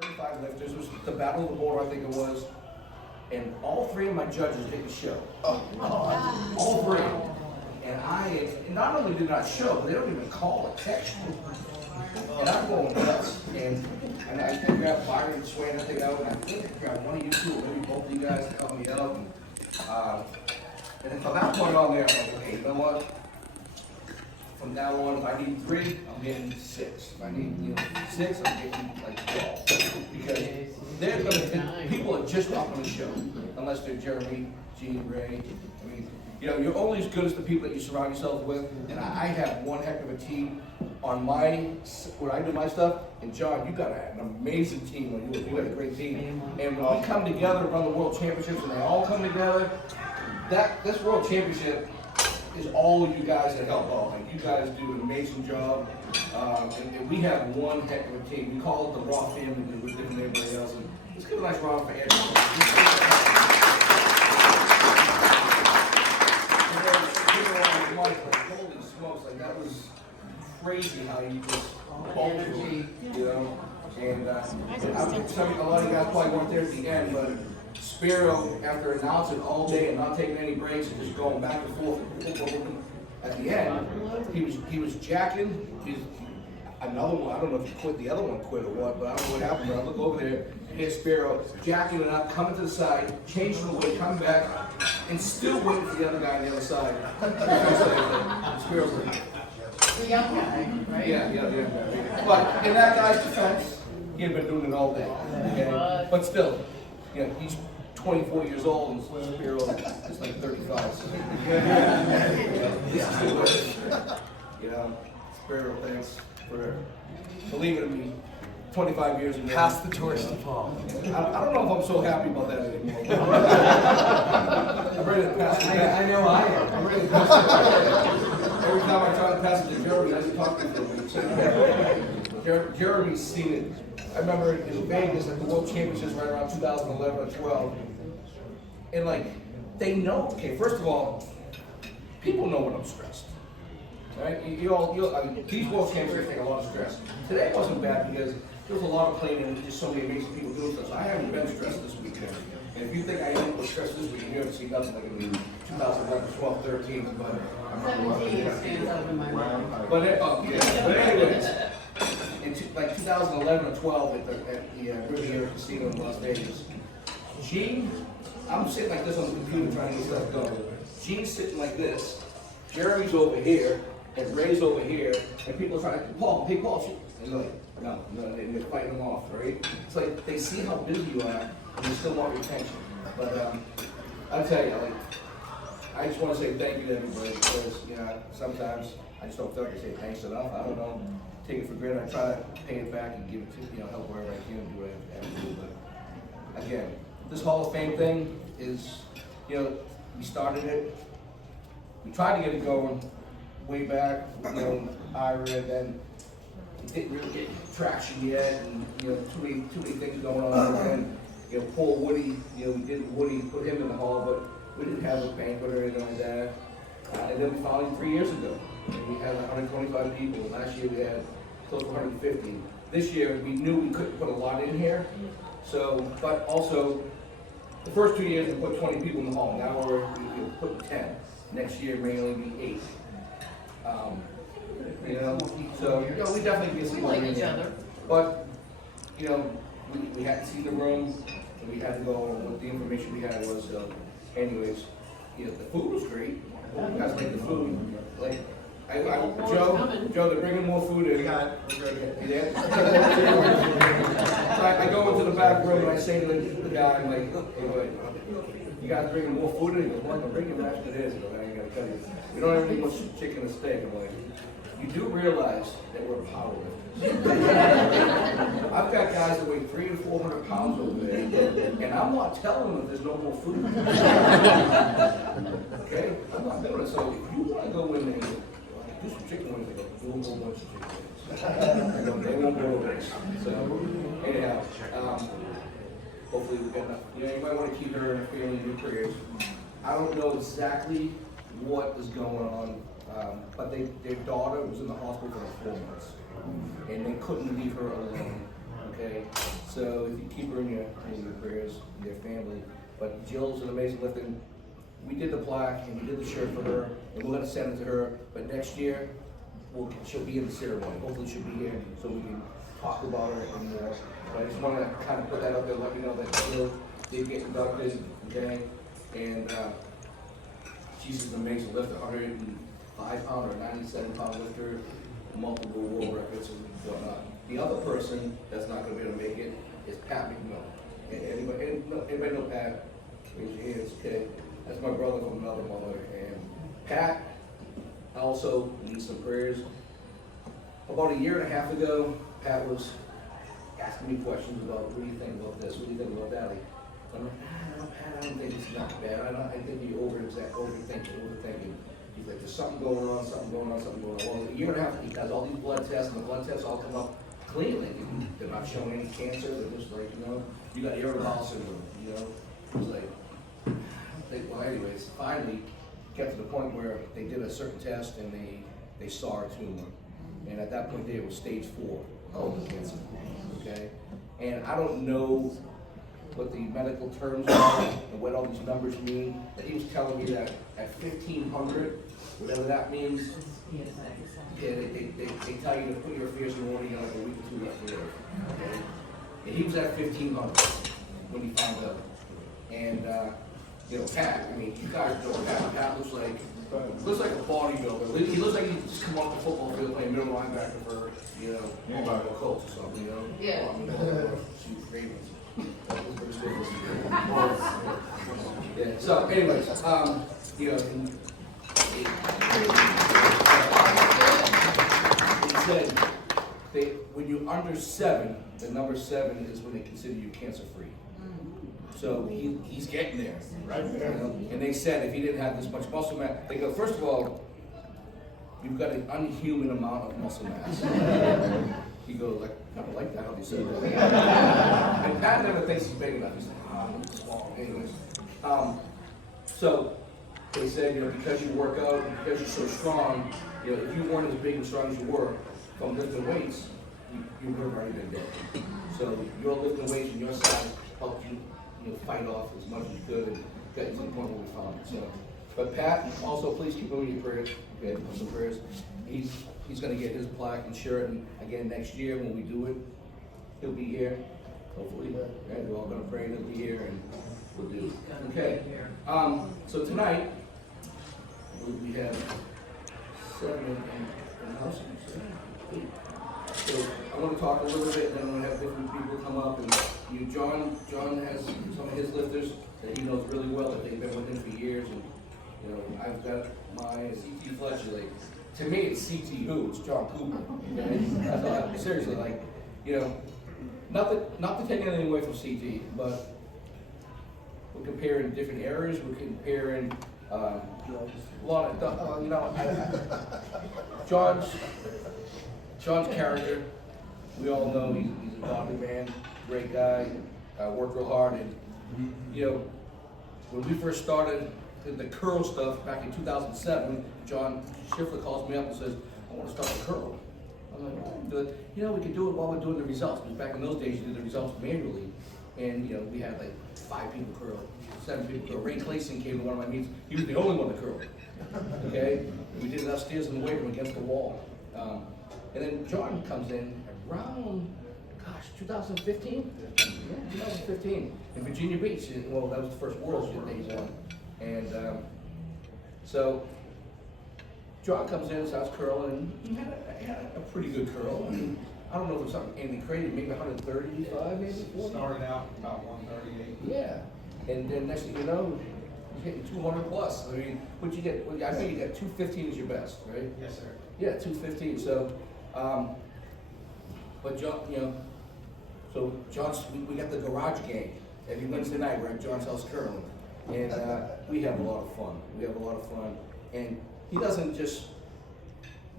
35 lifters. It was the Battle of the Border, I think it was. And all three of my judges did the show. All three. And I not only did not show, but they don't even call a text. And I'm going nuts. And I think I grabbed Byron and Swain, I think out, and I think I grabbed one of you two, or maybe both of you guys to help me out. And then from that point on there, I'm like, okay, you know what? From now on, if I need 3, I'm getting 6. If I need 6, I'm getting like 12. Because they're gonna, people are just not gonna show unless they're Jeremy, Gene, Ray. I mean, you're only as good as the people that you surround yourself with. And I have one heck of a team on when I do my stuff. And John, you got an amazing team. You had a great team. And when we come together around the World Championships, and they all come together, this World Championship is all of you guys that help out. Like, you guys do an amazing job. And we have one heck of a team. We call it the Raw family with different than everybody else. And let's give a nice round for everyone. Holy smokes, like that was crazy how you just energy, And a lot of you guys probably weren't there at the end, but Spiro, after announcing all day and not taking any breaks and just going back and forth, at the end, he was jacking. Another one, I don't know if he quit, the other one quit or what, but I don't know what happened. But I look over there, here's Spiro jacking it up, coming to the side, changing the weight, coming back, and still waiting for the other guy on the other side. Spiro's like, the young guy, right? Yeah. But in that guy's defense, he had been doing it all day. Okay? But still, he's 24 years old and Spiro is like 35. So. This is the worst. Spiro, thanks for believing in me. 25 years ago. Pass the torch to Paul. I don't know if I'm so happy about that anymore. I'm ready to pass it back. I know I am. I'm ready to pass it back. Every time I try to pass it to Jeremy, I just talk to him. Jeremy's seen it. I remember in Vegas at the World Championships right around 2011 or 12. And they know, okay, first of all, people know when I'm stressed. Right? These World Championships take a lot of stress. Today wasn't bad because there was a lot of playing and just so many amazing people doing stuff. So I haven't been stressed this weekend. And if you think I am stressed this weekend, you haven't seen nothing like it in 2011, 12, 13. But 17 stands out in my mind. But anyways, in 2011 or 12 at the Riviera Casino in Las Vegas, Gene, I'm sitting like this on the computer trying to get stuff going. Gene's sitting like this. Jeremy's over here, and Ray's over here, and people are trying to, Paul, and you're like, no, and they're fighting them off, right? It's like they see how busy you are, and they still want your attention. But I'll tell you, I just want to say thank you to everybody because, sometimes I just don't feel like I say thanks enough. I don't know, take it for granted. I try to pay it back and give it to, help wherever I can and do what I have to do. But again, this Hall of Fame thing is, we started it. We tried to get it going way back, Ira, and then it didn't really get traction yet, and too many things going on. And poor Woody, we did Woody, put him in the hall, but we didn't have a banquet or anything like that. And then we finally 3 years ago, and we had 125 people. Last year we had close to 150. This year we knew we couldn't put a lot in here, but also the first 2 years we put 20 people in the hall. Now we're putting 10. Next year may only be 8. So we definitely get some more in there. But we had to see the room, and we had to go with the information we had was. Anyways, the food was great. You guys like the food? Joe, they're bringing more food in. We got it. We're good. So I go into the back room and I say to the guy, I'm like, hey, you guys bringing more food in? He goes, well, I'm bringing mashed potatoes. I ain't gonna tell you. We don't have any much chicken and steak. I'm like, you do realize that we're powerlifters. I've got guys that weigh 300 to 400 pounds over there, and I'm not telling them there's no more food. Okay? I'm not doing it. So if you want to go in there and do some chicken wings, we'll go bunch of chicken wings. They won't go away. So, anyhow, hopefully we've got enough. You might want to keep her and her family in your prayers. I don't know exactly what is going on, but their daughter was in the hospital for 4 months, and they couldn't leave her alone. okay? So if you keep her in your prayers, your family. But Jill's an amazing lifter. We did the plaque and we did the shirt for her, and we're gonna send it to her. But next year, she'll be in the ceremony. Hopefully, she'll be here so we can talk about her and more. But I just want to kind of put that out there, let me know that Jill did get inducted, okay? And she's an amazing lifter, 105-pound or 97-pound lifter, multiple world records and whatnot. The other person that's not going to be able to make it is Pat McMillan. Anybody know Pat? Raise your hands, okay? That's my brother from another mother. And Pat also needs some prayers. About a year and a half ago, Pat was asking me questions about, what do you think about this? What do you think about that? I'm like, no, Pat, I don't think it's not bad. I think you're overthinking. He's like, there's something going on. Well, a year and a half, he does all these blood tests, and the blood tests all come up clean. They're not showing any cancer. They're just like, you got irritable bowel syndrome, He's like, well, anyways, finally, get to the point where they did a certain test and they saw a tumor. And at that point, they were stage 4 colon cancer, okay? And I don't know what the medical terms are and what all these numbers mean, but he was telling me that at 1,500, whatever that means, yeah, they tell you to put your affairs in order, like a week or 2 left to live, okay? And he was at 1,500 when he found out. And, Pat, you guys know Pat looks like a bodybuilder. He looks like he just come off the football field playing middle linebacker for, the Colts or something, Yeah. Shoot, Ravens. Yeah. So, anyways, he said when you're under 7, the number 7 is when they consider you cancer free. So he's getting there, right? And they said if he didn't have this much muscle mass, they go, first of all, you've got an unhuman amount of muscle mass. He goes, I kind of like that how they said that. And Pat never thinks he's big enough. He's like, I'm small. Anyways, so they said, because you work out, and because you're so strong, if you weren't as big and strong as you were from lifting weights, you would have already been dead. So your lifting weights and your size helped you fight off as much as you could and get to the point where we found it. So, but Pat, also please keep him in your prayers. Okay, some prayers. He's going to get his plaque and shirt, and again next year when we do it, he'll be here. Hopefully, right? We're all going to pray and he'll be here, and we'll do it. Okay. So tonight we have 7 in the house. So I want to talk a little bit, and then I'm going to have different people come up. And John has some of his lifters that he knows really well, that they've been with him for years. And I've got my CT Fletcher. To me, it's CT who? It's John Cooper. Okay? Seriously, not to take anything away from CT, but we're comparing different areas. We're comparing a lot of John's character, we all know he's a godly man, great guy, worked real hard, and when we first started the curl stuff back in 2007, John Schiffler calls me up and says, I want to start a curl. I'm like, oh, we can do it while we're doing the results, because back in those days you did the results manually, and we had 5 people curl, 7 people curl. Ray Clayson came to one of my meetings, he was the only one to curl, okay? We did it upstairs in the weight room against the wall. And then John comes in around, 2015? Yeah, 2015, in Virginia Beach. Well, that was the first Worlds that he won. And so John comes in, starts curling, and he had a pretty good curl. I don't know if it was anything crazy, maybe 135, maybe 40. Started out about 138. Yeah, and then next thing you know, you're hitting 200 plus. What'd you get? I know you got 215 is your best, right? Yes, sir. Yeah, 215. So, but John, so John's, we got the garage game every Wednesday night. We're at John's house curling, and we have a lot of fun. And he doesn't just.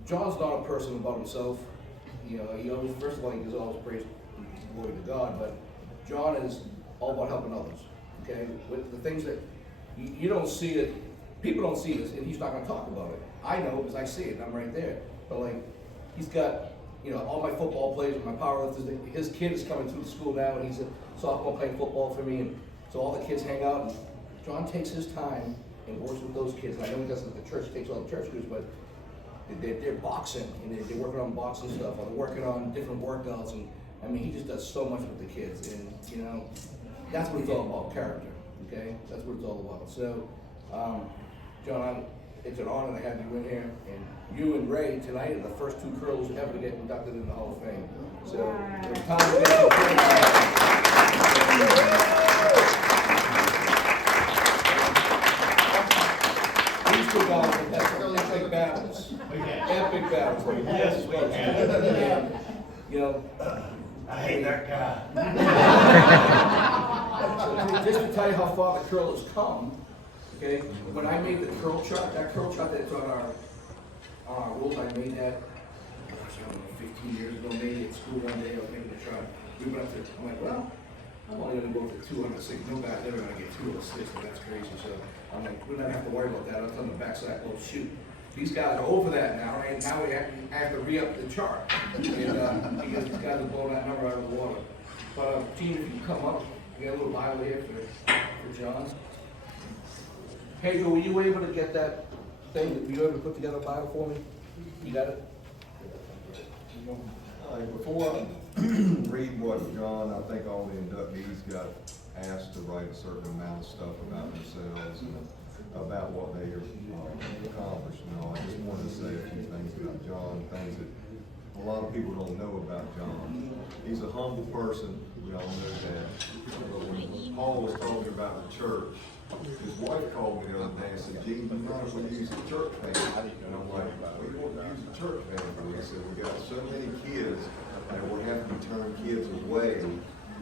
John's not a person about himself. He always, first of all, he gives always praise, glory to God. But John is all about helping others. Okay, with the things that you don't see it, people don't see this, and he's not going to talk about it. I know because I see it, and I'm right there. But he's got you know, all my football players and my powerlifters, his kid is coming through the school now, and he's a sophomore playing football for me, and so all the kids hang out, and John takes his time and works with those kids. And I know he doesn't at the church, he takes all the church groups, but they're boxing, and they're working on boxing stuff, or they're working on different workouts, and I mean, he just does so much with the kids, and you know, that's what it's all about, character, okay? That's what it's all about. So, John, it's an honor to have you in here, and you and Ray tonight are the first two curlers ever to get inducted in the Hall of Fame. So, it's time to get these two guys have had some epic battles. Epic battles. Yes, we can. You know, I hate that guy. so just to tell you how far the curl has come, okay, when I made the curl chart, that curl chart that's on our rules, I made that, gosh, I don't know, 15 years ago, maybe at school one day, I was making the chart. We went up to, I'm like, well, I'm only gonna go for 206, no guys ever gonna get 206, but that's crazy, so I'm like, we don't have to worry about that, I'll tell them the backside, oh shoot. These guys are over that now, and now we have to re-up the chart, and, because these guys are blowing that number out of the water. But, team, if you can come up, we got a little Bible here for John. Pedro, were you able to get that thing, were you able to put together a Bible for me? You got it? Before I read what John, I think all the inductees got asked to write a certain amount of stuff about themselves and about what they have accomplished. You know, I just wanted to say a few things about John, things that a lot of people don't know about John. He's a humble person, we all know that. But when Paul was talking about the church, his wife called me the other day and said, "Gene, you might as well use the church van." And I'm like, "What do you want to use the church van for?" He said, "We got so many kids that we're having to turn kids away to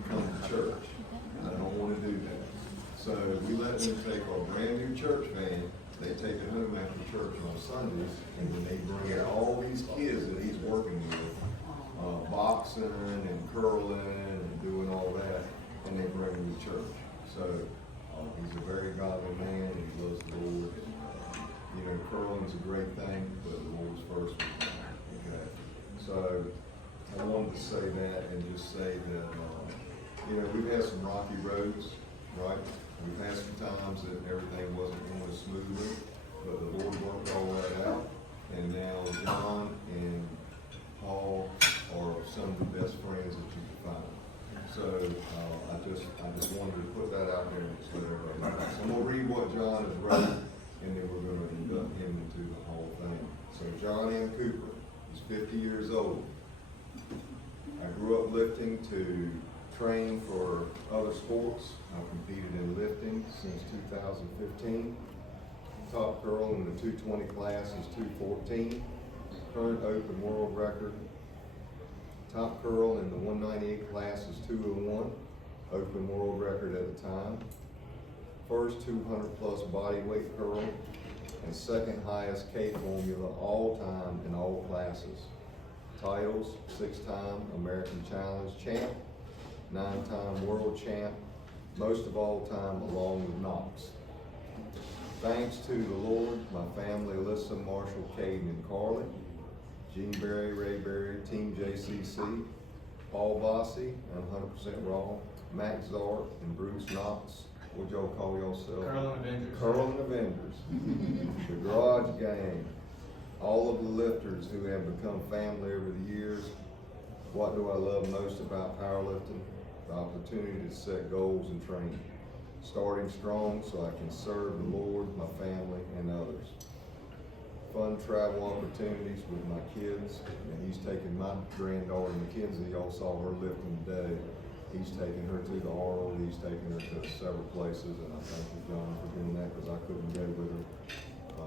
come to church. And I don't want to do that." So we let them take our brand new church van. They take it home after church on Sundays, and then they bring in all these kids that he's working with, boxing and curling and doing all that, and they bring them to church. So he's a very godly man, and he loves the Lord. You know, curling's a great thing, but the Lord's first. Okay. So I wanted to say that and just say that, you know, we've had some rocky roads, right? We've had some times that everything wasn't going smoothly, but the Lord worked all that out. And now John and Paul are some of the best friends that you can find. So I just wanted to put that out there and just let everybody know. So I'm gonna read what John has wrote, and then we're gonna induct him into the Hall of Fame. So John M. Cooper is 50 years old. I grew up lifting to train for other sports. I've competed in lifting since 2015. Top girl in the 220 class is 214. Current open world record. Top curl in the 198 class is 201, open world record at the time. First 200 plus body weight curl, and second highest K formula all time in all classes. Titles: 6-time American Challenge champ, 9-time world champ, most of all time along with Knox. Thanks to the Lord, my family, Alyssa, Marshall, Caden, and Carly, Gene Berry, Ray Berry, Team JCC, Paul Bossy, I'm 100% raw, Max Zart, and Bruce Knox. What y'all call yourself? Curling Avengers. Curling Avengers. The Garage Gang. All of the lifters who have become family over the years. What do I love most about powerlifting? The opportunity to set goals and train. Starting strong so I can serve the Lord, my family, and others. Fun travel opportunities with my kids, and he's taken my granddaughter Mackenzie, y'all saw her lifting today. He's taken her to the Arnold, he's taken her to several places, and I thank you, John, for doing that, because I couldn't go with her. I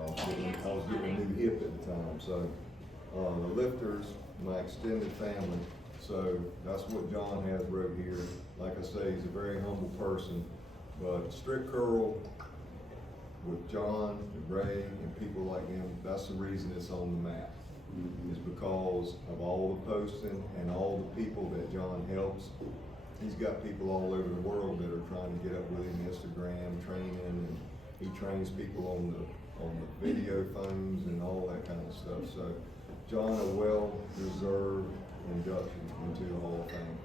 was getting a new hip at the time. So the lifters, my extended family, so that's what John has wrote here. Like I say, he's a very humble person, but strict curl with John and Ray and people like him, that's the reason it's on the map. Is because of all the posting and all the people that John helps. He's got people all over the world that are trying to get up with him, Instagram, training, and he trains people on the video phones and all that kind of stuff. So John a well-deserved induction into the Hall of Fame.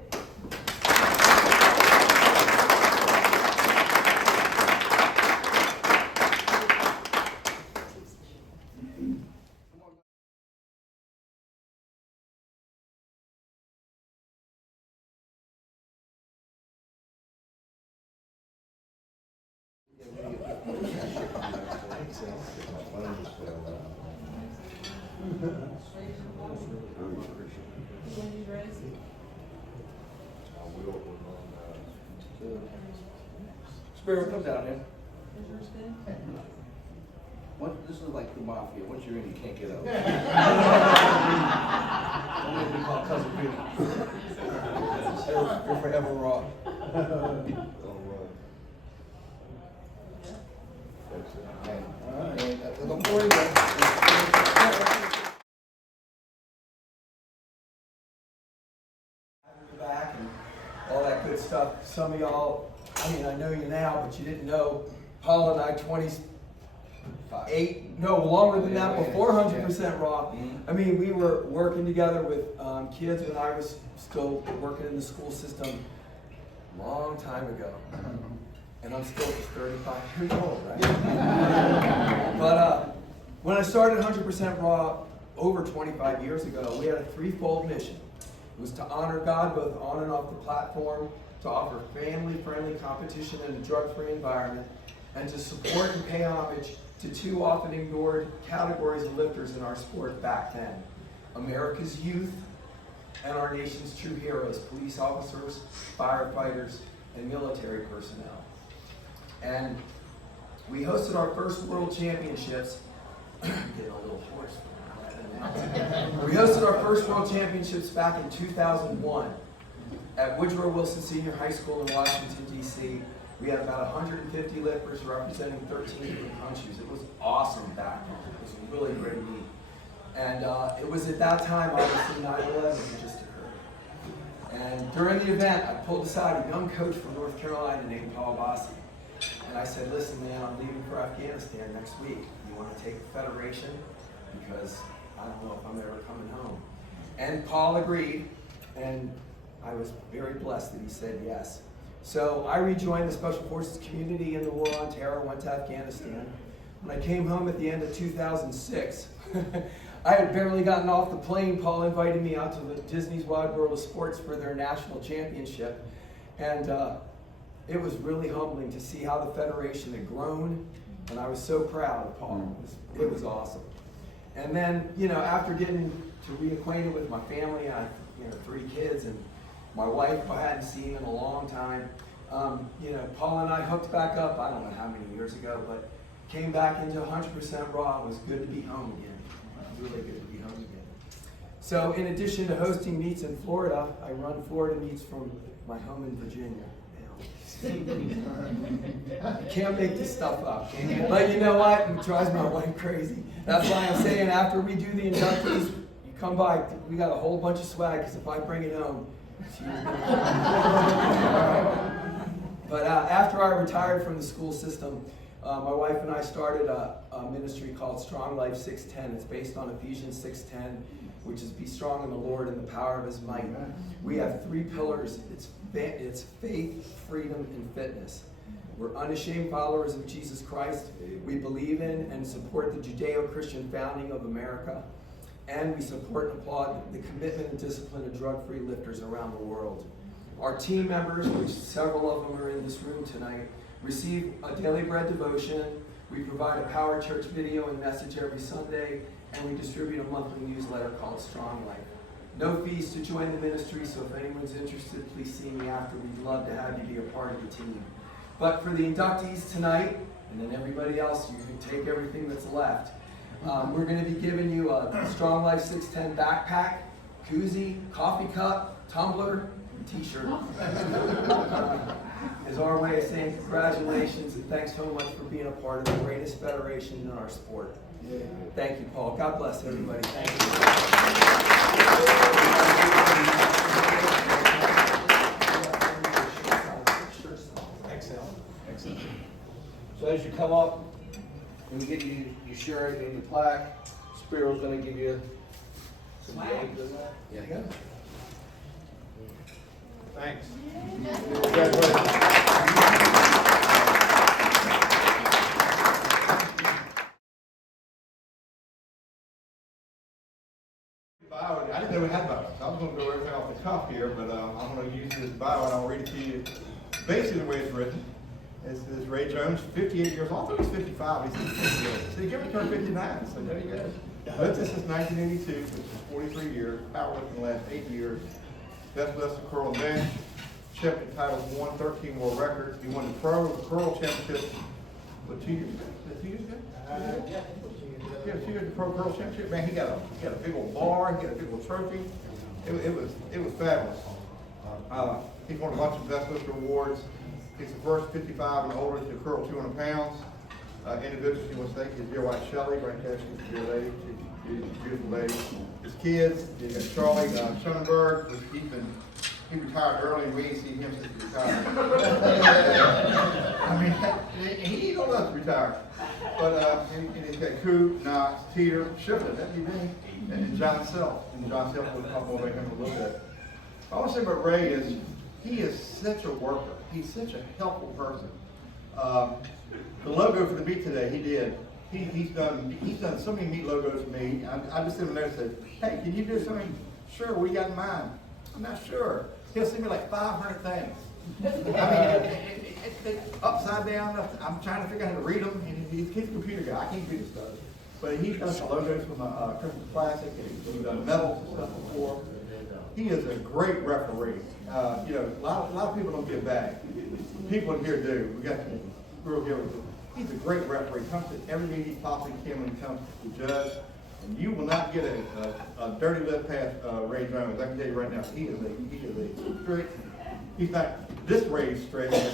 Spirit, come down here. This is like the mafia. Once you're in, you can't get out. Don't make me call Cousin Vinny. You're forever raw. Back and all that good stuff. Some of y'all, I mean, I know you now, but you didn't know Paul and I 28, no, longer than that, before 100% raw. I mean, we were working together with kids when I was still working in the school system a long time ago. And I'm still 35 years old, right? But when I started 100% raw over 25 years ago, we had a threefold mission. It was to honor God both on and off the platform, to offer family-friendly competition in a drug-free environment, and to support and pay homage to two often ignored categories of lifters in our sport back then: America's youth and our nation's true heroes, police officers, firefighters, and military personnel. And we hosted our first World Championships. I'm getting a little hoarse. We hosted our first World Championships back in 2001 at Woodrow Wilson Senior High School in Washington, D.C. We had about 150 lifters representing 13 different countries. It was awesome back then. It was really great meet. And it was at that time, obviously, 9/11 had just occurred. And during the event, I pulled aside a young coach from North Carolina named Paul Bassi. And I said, listen, man, I'm leaving for Afghanistan next week. You want to take the federation? Because I don't know if I'm ever coming home. And Paul agreed, and I was very blessed that he said yes. So I rejoined the Special Forces community in the War on Terror, went to Afghanistan. When I came home at the end of 2006, I had barely gotten off the plane. Paul invited me out to the Disney's Wide World of Sports for their national championship. And it was really humbling to see how the Federation had grown, and I was so proud of Paul. It was awesome. And then, you know, after getting to reacquainted with my family, I have 3 kids, and my wife I hadn't seen in a long time. You know, Paul and I hooked back up, I don't know how many years ago, but came back into 100% raw. It was good to be home again. Really good to be home again. So in addition to hosting meets in Florida, I run Florida meets from my home in Virginia. You can't make this stuff up. But you know what? It drives my wife crazy. That's why I'm saying after we do the inductees, you come by. We got a whole bunch of swag, because if I bring it home, she's But after I retired from the school system, my wife and I started a ministry called Strong Life 610. It's based on Ephesians 6:10, which is be strong in the Lord and the power of his might. We have 3 pillars. It's faith, freedom, and fitness. We're unashamed followers of Jesus Christ. We believe in and support the Judeo-Christian founding of America. And we support and applaud the commitment and discipline of drug-free lifters around the world. Our team members, which several of them are in this room tonight, receive a daily bread devotion. We provide a Power Church video and message every Sunday, and we distribute a monthly newsletter called Strong Life. No fees to join the ministry, so if anyone's interested, please see me after. We'd love to have you be a part of the team. But for the inductees tonight, and then everybody else, you can take everything that's left. We're going to be giving you a Strong Life 610 backpack, koozie, coffee cup, tumbler, and t-shirt. Is our way of saying congratulations and thanks so much for being a part of the greatest federation in our sport. Thank you, Paul. God bless everybody. Thank you. Excellent. So as you come up, and we get you your shirt and your plaque, Spiro's going to give you Yeah. Thanks. Bio, I didn't know we had bios. I was going to go everything off the cuff here, but I'm going to use this bio and I'll read it to you. Basically, the way it's written is Ray Jones, 58 years old. I thought he was 55. He's 58. So he give me turn 59. So there you go. But this is 1982, which is 43 years. Powerlifting the last 8 years. Best lifted curl and bench. Champion titles won, 13 world records. He won the Pro Curl Championship. What, 2 years ago? Is that 2 years ago? Yeah, 2 years the Pro Curl Championship. Man, he got a big old bar. He got a big old trophy. It was fabulous. He's won a bunch of best lifter awards. He's the first 55 and older to curl 200 pounds. Individuals you want to thank is dear wife Shelley, right there. She's a dear lady. She's a beautiful lady. His kids, you got Charlie Schoenberg, which he retired early and we ain't seen him since he retired. I mean, he ain't old enough to retire. But and he's got Coop, Knox, Teeter, Shifter, that'd be me, and John Self. And John Self will talk more about him in a little bit. All I want to say about Ray is he is such a worker. He's such a helpful person. The logo for the meet today, he did. He's done so many meet logos for me. I just sent him there and said, hey, can you do something? Sure, what do you got in mind? I'm not sure. He'll send me like 500 things. I mean, it's upside down. I'm trying to figure out how to read them. He's a computer guy. I can't read this stuff. But he's done some logos for my Christmas Classic. He's done medals and stuff before. He is a great referee. You know, a lot of people don't get back. People in here do. We got the girl here. He's a great referee. He comes to every meeting he possibly can when he comes to judge. And you will not get a dirty lip past Ray Jones. I can tell you right now, he is a strict. He's not this Ray strict. Red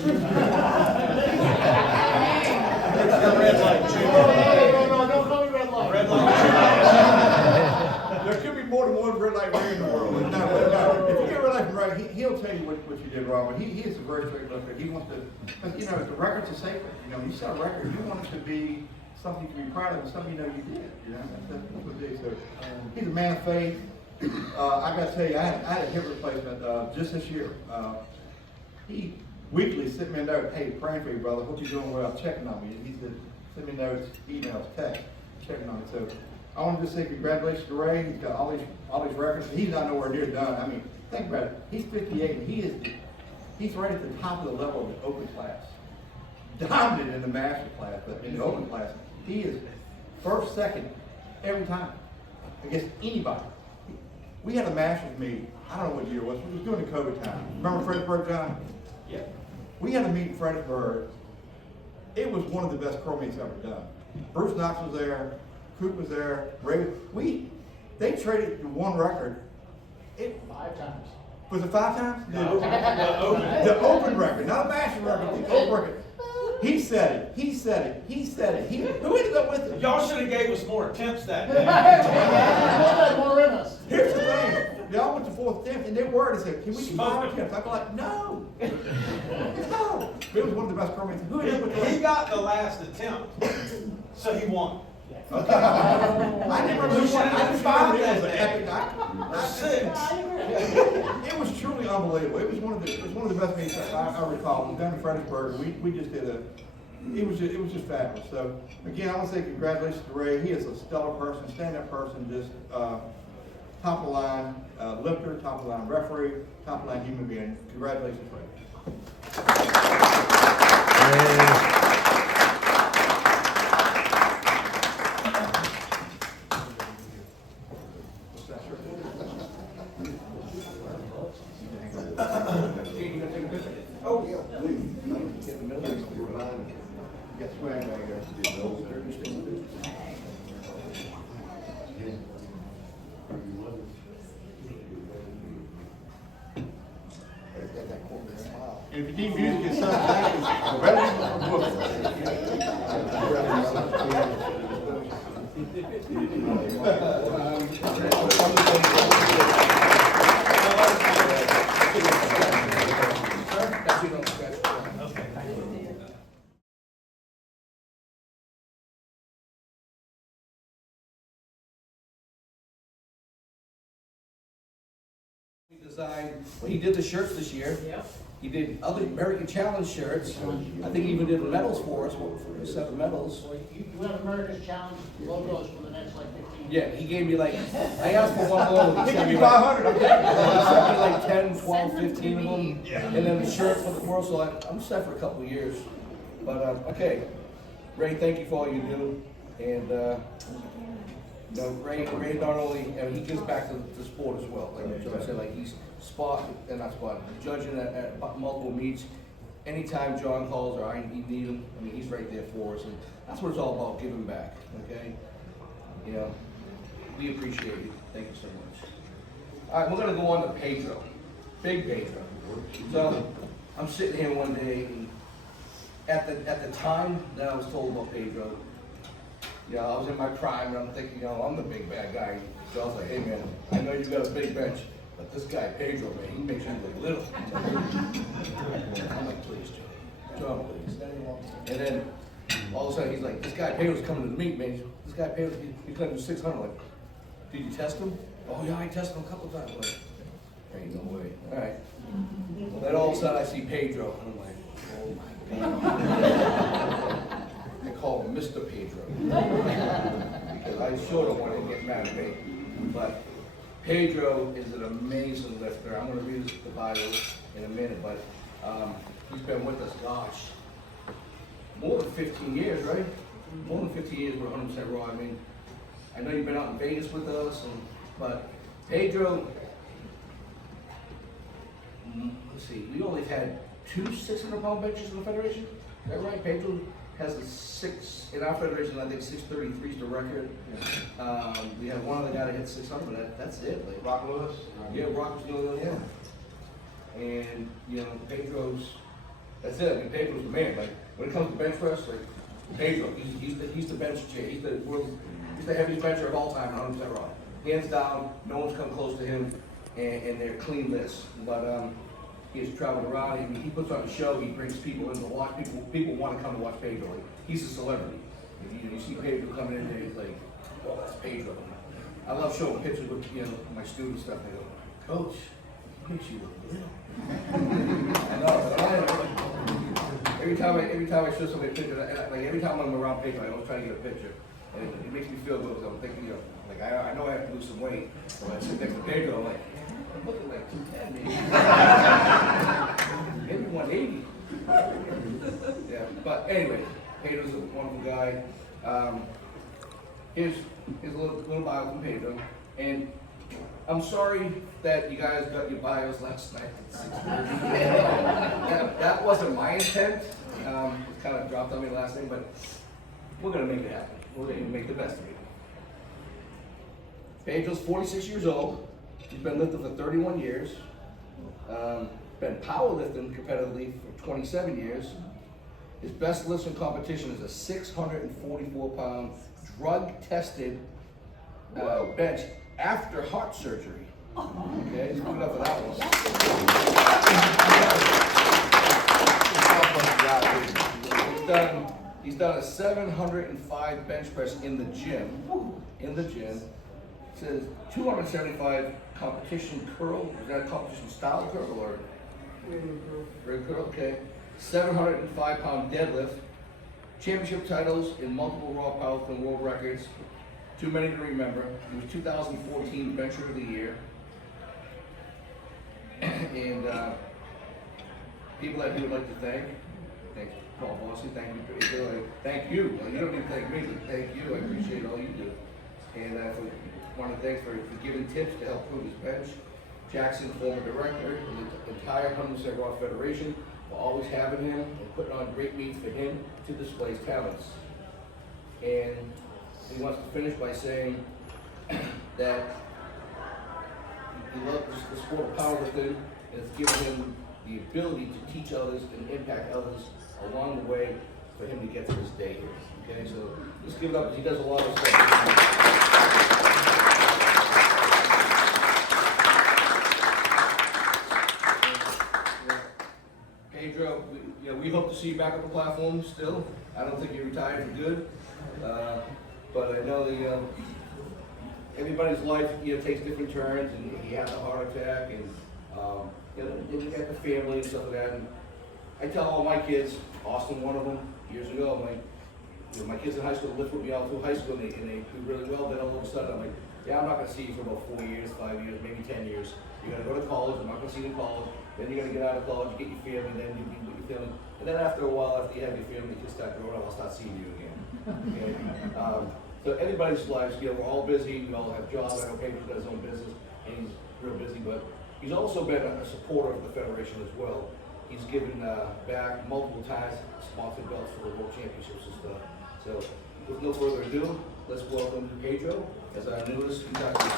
light. No, don't call me red light. Red light. There could be more than one red light Ray in the world. No, if you get red light from Ray, he'll tell you what you did wrong. But he is a very straight lifter. He wants to, you know, the records are sacred. You know, when you set a record, you want it to be something to be proud of and something you know you did. You know, that's what it is. So he's a man of faith. I got to tell you, I had a hip replacement just this year. He weekly sent me a note, hey, praying for you, brother. Hope you're doing well. Checking on me. He said, send me notes, emails, text, checking on me. So I wanted to say congratulations to Ray. He's got all these records. He's not nowhere near done. I mean, think about it. He's 58 and he's right at the top of the level of the open class. Dominant in the master class, but in the open class, he is first, second, every time against anybody. We had a master's meet, I don't know what year it was during the COVID time. Remember Fredericksburg, John? Yeah. We had a meet in Fredericksburg. It was one of the best curl meets ever done. Bruce Knox was there, Coop was there, Ray. They traded the one record. 5 times. Was it 5 times? The open. The open record, not a master record, the open record. He said it. Who ended up with it? Y'all should have gave us more attempts that day. Hey, more in us. Here's the thing. Y'all went to 4th attempt and they were to say, can we do 5 attempts? I'm like, no. No. It was one of the best comments. Who ended up with He it? got the last attempt, so he won. Okay. I didn't remember who won. I just found it was an epic. Or 6. It was truly unbelievable. It was one of the best meetings I recall. It was down in Fredericksburg. We just did it was just fabulous. So again, I want to say congratulations to Ray. He is a stellar person, stand-up person, just top of the line lifter, top of the line referee, top of the line human being. Congratulations, Ray. Oh, yeah. Get swag back there. And if you need music and stuff, design, well, he did the shirts this year. Yep. He did other American Challenge shirts. I think he even did the medals for us, 7 medals. So you have America's Challenge logos for the next like 15 years. Yeah, he gave me like, I asked for one more. He sent me Five like, hundred, he sent me like 10, 12, Send them to 15 of them. me. And then the shirt for the world, so I'm set for a couple of years. But, okay. Ray, thank you for all you do. And, you know, Ray not only, I mean, he gives back to the sport as well. Like John said, like he's judging at multiple meets. Anytime John calls or I need him, I mean, he's right there for us. And that's what it's all about, giving back, okay? You know, we appreciate you. Thank you so much. All right, we're gonna go on to Pedro, Big Pedro. So, I'm sitting here one day, and at the time that I was told about Pedro, you know, I was in my prime, and I'm thinking, you know, I'm the big bad guy. So I was like, hey man, I know you got a big bench, but this guy Pedro, man, he makes you look little. I'm like, please, John, please. And then all of a sudden he's like, this guy Pedro's coming to the meet, man. This guy Pedro, he's gonna do 600. Like, did you test him? Oh yeah, I tested him a couple times. I'm like, ain't no way. All right. Well, then all of a sudden I see Pedro, and I'm like, oh my God. I call him Mr. Pedro. Because I sure don't want him to get mad at me. But Pedro is an amazing lifter. I'm gonna read the bio in a minute, but he's been with us, gosh, more than 15 years, right? More than 15 years, we're 100% raw. I mean, I know you've been out in Vegas with us, but Pedro, let's see, we only had 2 600-pound benches in the federation. Is that right? Pedro has the 6 in our federation. I think 633 is the record. We have one other guy that hit 600, but that's it. Like, Rock Lewis? yeah, Rock was the only one. And you know, Pedro's. That's it. I mean, Pedro's the man. Like when it comes to bench press, like Pedro, he's the bench chair. He's the heaviest bencher of all time, 100% raw. Hands down, no one's come close to him, and they're clean lists. But he's traveled around. I mean, he puts on a show. He brings people in to watch. People want to come to watch Pedro. Like, he's a celebrity. If you see Pedro coming in there, he's like, oh, that's Pedro. I love showing pictures with my students stuff. They go, Coach, he makes you look little. I know. But every time I show somebody a picture, like every time I'm around Pedro, I always try to get a picture, and it makes me feel good because I'm thinking, like I know I have to lose some weight. So when I sit next to Pedro, I'm like, I'm looking like 210, maybe 180. Yeah, but anyway, Pedro's a wonderful guy. Here's a little bio from Pedro, and I'm sorry that you guys got your bios last night at 6:30. That wasn't my intent. It kind of dropped on me last night, but we're gonna make it happen. We're gonna make the best of it. Pedro's 46 years old. He's been lifting for 31 years. Been powerlifting competitively for 27 years. His best lifting competition is a 644-pound drug-tested bench after heart surgery. Okay, so put it up for that one. He's done a 705 bench press in the gym. It says 275 competition curl. Is that a competition style curl or? Rig curl, okay. 705-pound deadlift. Championship titles in multiple raw powerlifting world records. Too many to remember. He was 2014 Bencher of the Year. And people that he would like to thank Paul Bossy, thank you. Thank you. Well, you don't need to thank me, but thank you. I appreciate all you do. And I want to thank for giving tips to help prove his bench. Jackson, former director of the entire 100% Raw Federation, for always having him and putting on great meets for him to display his talents. And he wants to finish by saying that he loves the sport of powerlifting, and it's given him the ability to teach others and impact others along the way for him to get to this day here. Okay, so let's give it up. He does a lot of stuff. Pedro, we hope to see you back on the platform still. I don't think you're retired for good, but I know everybody's life takes different turns, and he had a heart attack, and You know, then you got the family and stuff like that. And I tell all my kids, Austin, one of them, years ago, I'm like, you know, my kids in high school lift with me all through high school and they do really well. Then all of a sudden, I'm like, yeah, I'm not gonna see you for about 4 years, 5 years, maybe 10 years. You're gonna go to college. I'm not gonna see you in college. Then you're gonna get out of college, get your family, then you get your family. And then after a while, after you have your family, you just start growing up. I'll start seeing you again. Okay? So anybody's lives, you know, we're all busy. We all have jobs. I know Pedro's got his own business, and he's real busy. But he's also been a supporter of the federation as well. He's given back multiple times, sponsored belts for the world championships and stuff. So with no further ado, let's welcome Pedro as our newest inductee.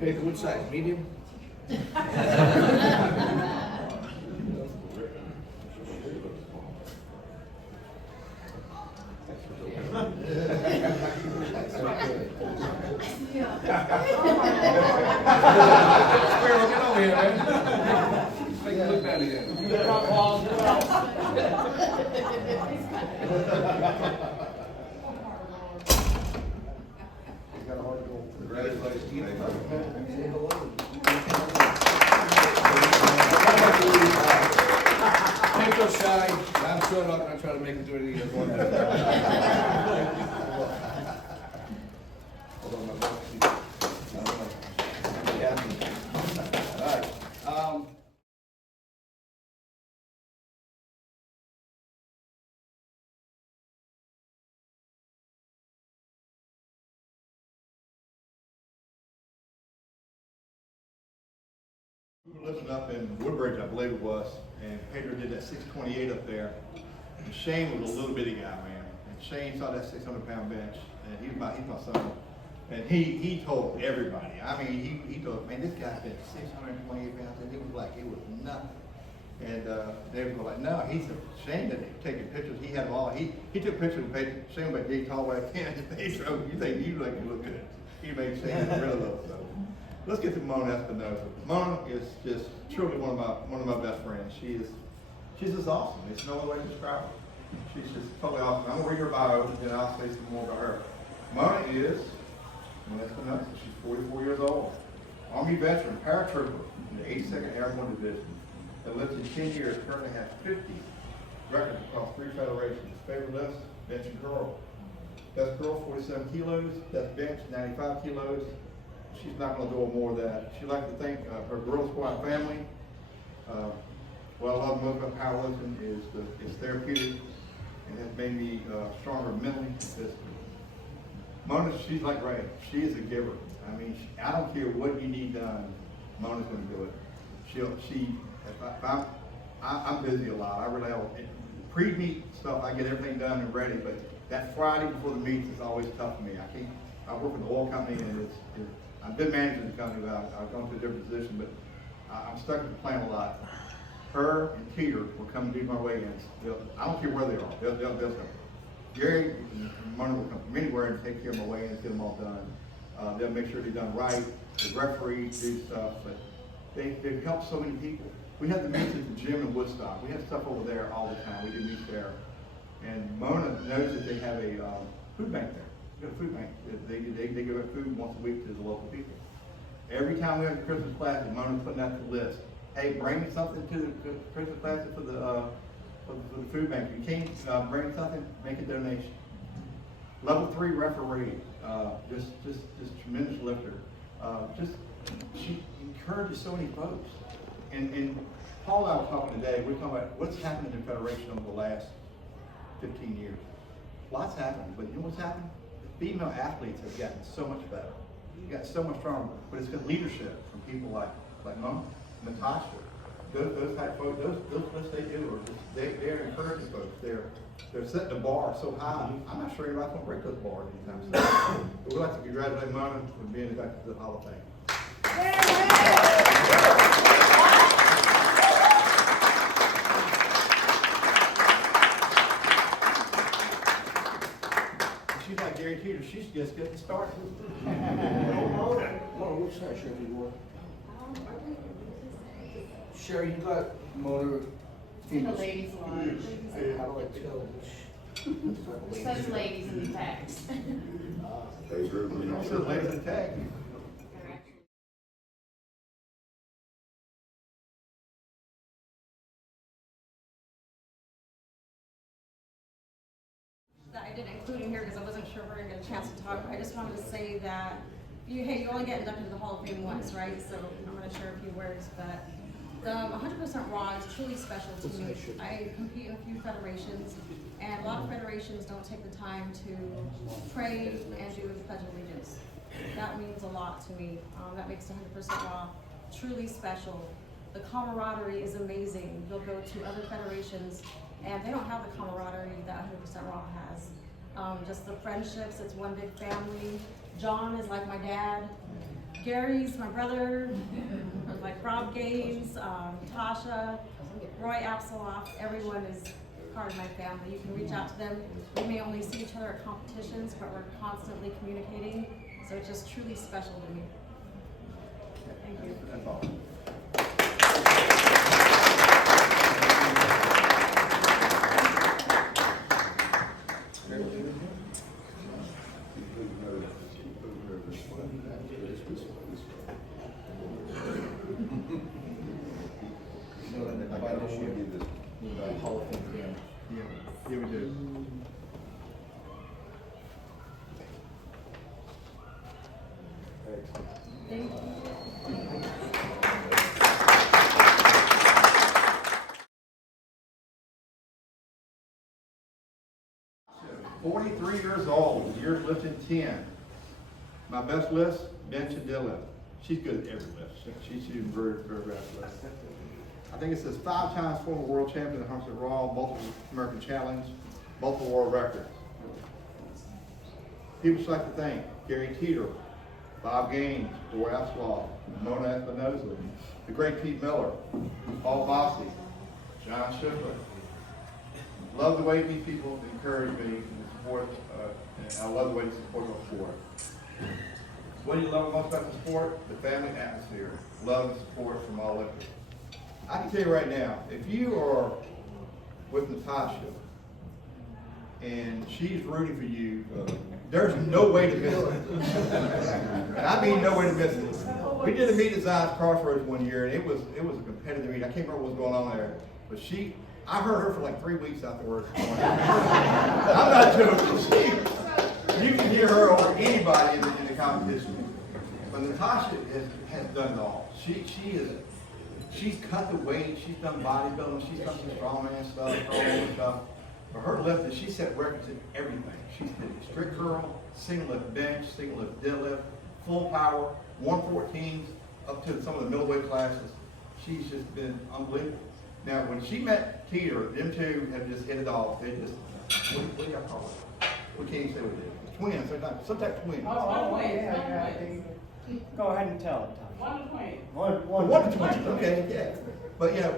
Okay, good size, medium? Squirrel, get over here, man. Make it look bad again. Don't go shy. I'm sure not gonna try to make him do anything he doesn't want to. Hold on, my boss. Yeah. All right. We were lifting up in Woodbridge, I believe it was, and Pedro did that 628 up there. And Shane was a little bitty guy, man. And Shane saw that 600-pound bench, and he's my son. And he told everybody. I mean, he told, man, this guy did 628 pounds, and it was like, it was nothing. And they were like, no, he's Shane didn't taking pictures. He had them all. He took pictures of Pedro. Shane was like, tall back then. Pedro, you think you look good? He made Shane really look so. Let's get to Mona Espinosa. Mona is just truly one of my best friends. She's just awesome. There's no other way to describe her. She's just totally awesome. I'm gonna read her bio, and then I'll say some more about her. Mona is Mona Espinosa. She's 44 years old. Army veteran, paratrooper in the 82nd Airborne Division. That lived in 10 years. Currently has 50 records across 3 federations. Favorite lifts, bench and curl. Best curl, 47 kilos. Best bench, 95 kilos. She's not going to do more of that. She'd like to thank her Girl Squad family. What I love most about powerlifting is it's therapeutic and has made me stronger mentally and physically. Mona, she's like Ray. She is a giver. I mean, I don't care what you need done, Mona's going to do it. I'm busy a lot. I really have pre-meet stuff. I get everything done and ready, but that Friday before the meets is always tough for me. I work with an oil company, and I've been managing the company, but I've gone to a different position, but I'm stuck at the plant a lot. Her and Peter will come do my weigh-ins. I don't care where they are. They'll come. Gary and Mona will come from anywhere and take care of my weigh-ins, get them all done. They'll make sure they're done right. The referees do stuff, but they've helped so many people. We have the meets at the gym in Woodstock. We have stuff over there all the time. We do meets there. And Mona knows that they have a food bank there. We've got a food bank. They give out food once a week to the local people. Every time we have the Christmas classes, Mona's putting out the list. Hey, bring something to the Christmas classes for the food bank. If you can't bring something, make a donation. Level 3 referee, just tremendous lifter. She encourages so many folks. And Paul and I were talking today. We're talking about what's happened in the Federation over the last 15 years. Lots happened, but you know what's happened? The female athletes have gotten so much better. They've gotten so much stronger. But it's got leadership from people like Mona, Natasha, those type of folks. Those what they do are just, they're encouraging folks. They're setting the bar so high. I'm not sure anybody's going to break those bars anytime soon. But we'd like to congratulate Mona for being inducted to the Hall of Fame. She's Gary Teeter, she's just getting started. Mona, which size shirt do you wear? Sherry, you got Mona In the females. ladies lunch. How do I tell which? It says ladies in the tags. You know, so ladies and tag. That I didn't include in here because I wasn't sure if we were gonna get a chance to talk. I just wanted to say that you only get inducted to the Hall of Fame once, right? So I'm gonna share a few words, but the 100% Raw is truly special to me. I compete in a few federations, and a lot of federations don't take the time to pray and do the Pledge of Allegiance. That means a lot to me. That makes the 100% Raw truly special. The camaraderie is amazing. You'll go to other federations and they don't have the camaraderie that 100% Raw has. Just the friendships, it's one big family. John is like my dad. Gary's my brother. Like Rob Gaines, Tasha, Roy Absaloff, everyone is part of my family. You can reach out to them. We may only see each other at competitions, but we're constantly communicating. So it's just truly special to me. Thank you. That's all. Hall of Fame camp. Yeah, we do. Thank you. 43 years old, years lifted 10. My best list, bench and deadlift. She's good at every lift. She's very, very rapid. I think it says 5 times former world champion at 100% Raw, multiple American challenge, multiple world records. People just like to think, Gary Teeter, Bob Gaines, Roy Absaloff, Mona Espinosa, the great Pete Miller, Paul Bossy, John Shiffler. Love the way these people encourage me and support, and I love the way they support my sport. What do you love most about the sport? The family atmosphere. Love and support from all lifters. I can tell you right now, if you are with Natasha and she's rooting for you, there's no way to miss it. And I mean no way to miss it. We did a meet at Zion's Crossroads one year, and it was a competitive meet. I can't remember what was going on there, but I heard her for like 3 weeks afterwards. I'm not joking. You can hear her over anybody in the competition. But Natasha has done it all. She's cut the weight. She's done bodybuilding. She's done some strongman stuff. For her lifting, she set records in everything. She did strict curl, single lift bench, single lift deadlift, full power, 114s, up to some of the middleweight classes. She's just been unbelievable. Now, when she met Teeter, them two have just hit it off. They just, what do y'all call it? We can't even say what it is. Twins, some type of twins. Go ahead and tell it, Tom. 1 to 20, okay, yeah. But you know,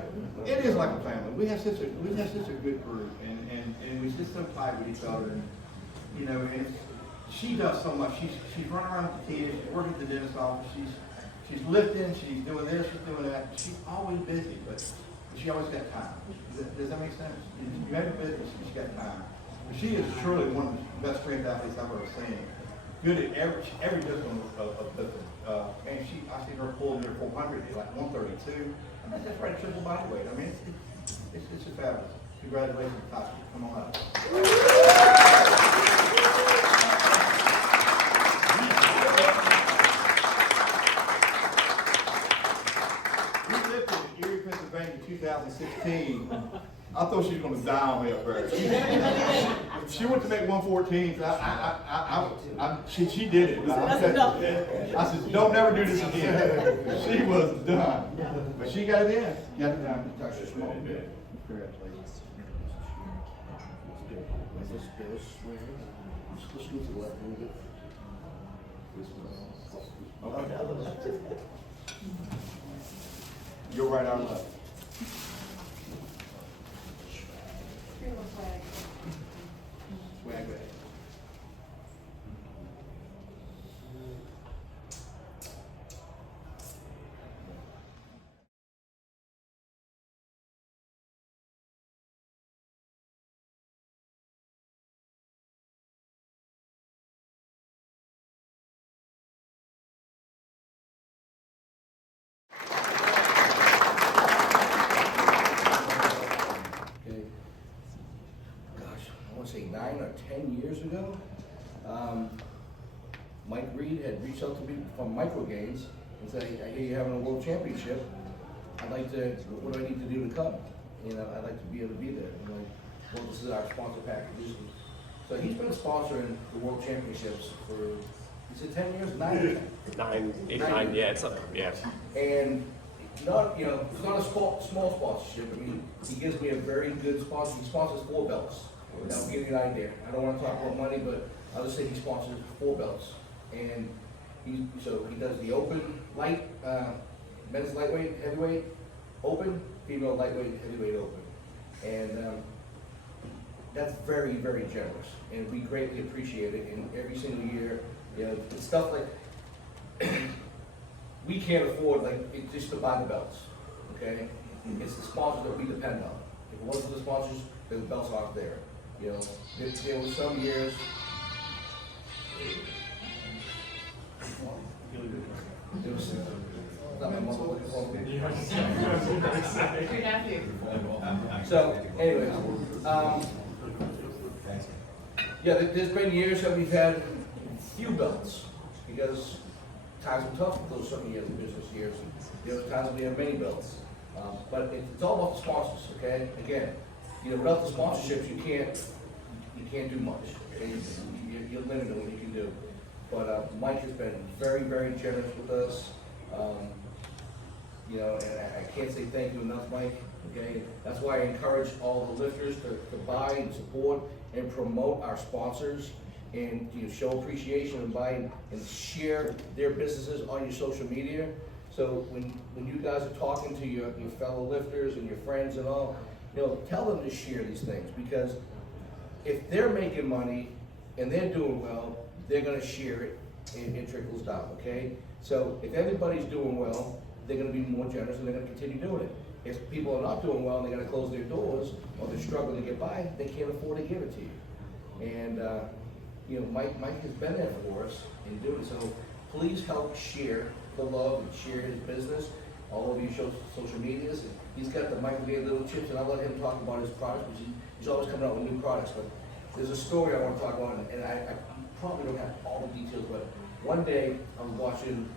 it is like a family. We have such a good group, and we're just so tight with each other. And you know, and she does so much. She's running around with the kids. She's working at the dentist office. She's lifting. She's doing this. She's doing that. She's always busy, but she always got time. Does that make sense? You have a business, she's got time. But she is truly one of the best strength athletes I've ever seen. Good at every discipline of lifting. And I see her pull near 400 at like 132. I mean, that's right, triple body weight. I mean, it's just fabulous. Congratulations, Tasha. Come on up. We lifted in Erie, Pennsylvania in 2016. I thought she was going to die on me up there. She went to make 114s. She did it. I said, don't never do this again. She was done. But she got it in. Got it done. Tasha Small. Congratulations. Let's go to the left a little bit. Okay. You're right on left. Swag bag. 9 or 10 years ago, Mike Reed had reached out to me from Micro Games and said, I hear you're having a world championship. I'd like to, what do I need to do to come? You know, I'd like to be able to be there. I'm like, well, this is our sponsor package. So he's been sponsoring the world championships for, is it 10 years? 9 years? 9, yeah, it's up, yeah. And not, you know, it's not a small sponsorship. I mean, he gives me a very good sponsor. He sponsors 4 belts. That'll give you an idea. I don't want to talk about money, but I'll just say he sponsors 4 belts. And so he does the open, light, men's lightweight, heavyweight, open, female lightweight, heavyweight open. And that's very, very generous. And we greatly appreciate it. And every single year, you know, it's stuff like, we can't afford like just to buy the belts, okay? It's the sponsors that we depend on. If it wasn't for the sponsors, the belts aren't there. You know, there were some years. It was not my mother looking for me. Your nephew. So, anyways, yeah, there's been years that we've had few belts because times were tough for those certain years, business years. There were times when we had many belts. But it's all about the sponsors, okay? Again, you know, without the sponsorships, you can't do much. Okay? You're limited in what you can do. But Mike has been very, very generous with us. You know, and I can't say thank you enough, Mike. Okay, that's why I encourage all the lifters to buy and support and promote our sponsors, and show appreciation and buy and share their businesses on your social media. So when you guys are talking to your fellow lifters and your friends and all, tell them to share these things, because if they're making money and they're doing well, they're gonna share it and it trickles down, okay? So if everybody's doing well, they're gonna be more generous and they're gonna continue doing it. If people are not doing well and they're gonna close their doors or they're struggling to get by, they can't afford to give it to you. And Mike has been there for us in doing so. Please help share the love and share his business all over your social medias. And he's got the Michael Gay Little Chips, and I'll let him talk about his products, because he's always coming out with new products. But there's a story I want to talk about, and I probably don't have all the details, but one day I was watching,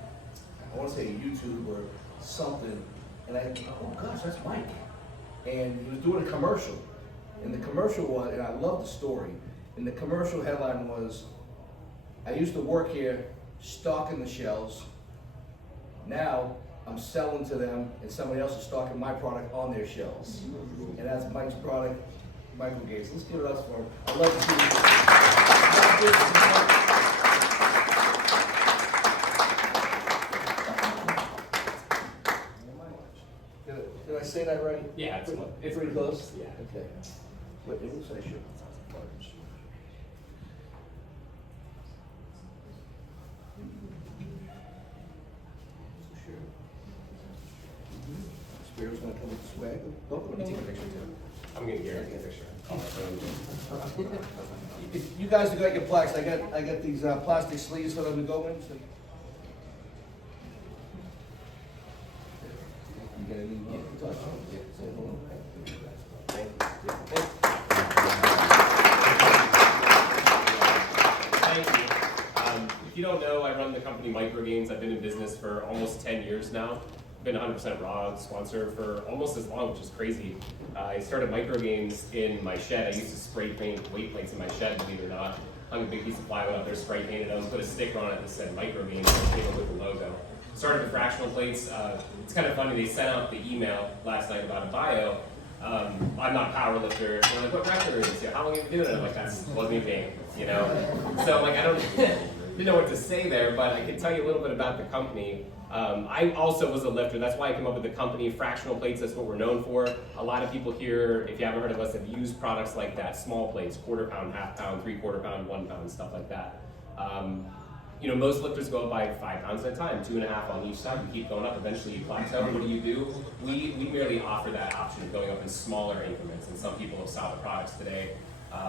I want to say YouTube or something, and I thought, oh gosh, that's Mike. And he was doing a commercial. And the commercial was, and I love the story, and the commercial headline was, I used to work here stocking the shelves. Now I'm selling to them and somebody else is stocking my product on their shelves. And that's Mike's product, Michael Gates. Let's give it up for him. I love to see. Did I say that right? Yeah, it's pretty close? Yeah. Okay. What did you say? Spirit's gonna come with the swag. Let me take a picture too. I'm gonna get a picture. If you guys have got your plaques, I got these plastic sleeves for them to go in. So. You got any touch? Yeah. So, hold on. Thank you. If you don't know, I run the company Micro Games. I've been in business for almost 10 years now. Been 100% raw sponsor for almost as long, which is crazy. I started Micro Games in my shed. I used to spray paint weight plates in my shed, believe it or not. Hung a big piece of plywood up there, spray painted them, put a sticker on it that said Micro Games, and came up with the logo. Started with fractional plates. It's kind of funny, they sent out the email last night about a bio. I'm not a power lifter. They're like, what record is it? How long have you been doing it? I'm like, that's wasn't me paying, So like, I didn't know what to say there, but I can tell you a little bit about the company. I also was a lifter. That's why I came up with the company. Fractional plates, that's what we're known for. A lot of people here, if you haven't heard of us, have used products like that. Small plates, 1/4 pound, 1/2 pound, 3/4 pound, 1 pound, stuff like that. Most lifters go up by 5 pounds at a time, 2.5 on each side. You keep going up, eventually you plateau. What do? We merely offer that option of going up in smaller increments, and some people have saw the products today.